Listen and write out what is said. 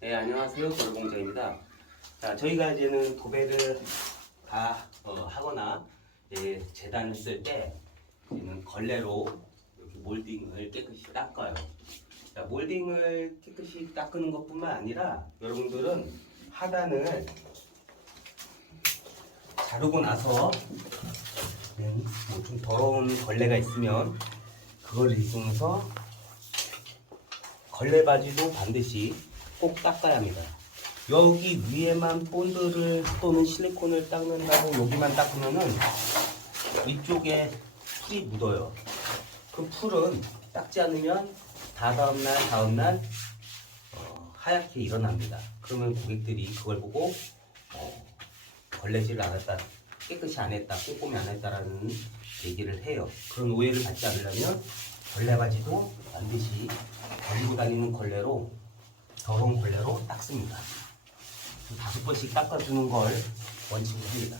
네, 안녕하세요. 돌공자입니다. 자, 저희가 이제는 도배를 다 어, 하거나 이제 재단했을 때 이제는 걸레로 이렇게 몰딩을 깨끗이 닦아요. 자, 몰딩을 깨끗이 닦는 것뿐만 아니라 여러분들은 하단을 자르고 나서 뭐 좀 더러운 걸레가 있으면 그걸 이용해서 걸레 바지도 반드시 꼭 닦아야 합니다. 여기 위에만 본드를 또는 실리콘을 닦는다고 여기만 닦으면은 이쪽에 풀이 묻어요. 그 풀은 닦지 않으면 다다음날 다음날 어, 하얗게 일어납니다. 그러면 고객들이 그걸 보고 어, 걸레질을 안 했다, 깨끗이 안 했다, 꼼꼼히 안 했다라는 얘기를 해요. 그런 오해를 받지 않으려면 걸레바지도 반드시 가지고 다니는 걸레로 더러운 걸레로 닦습니다. 다섯 번씩 닦아주는 걸 원칙으로 합니다.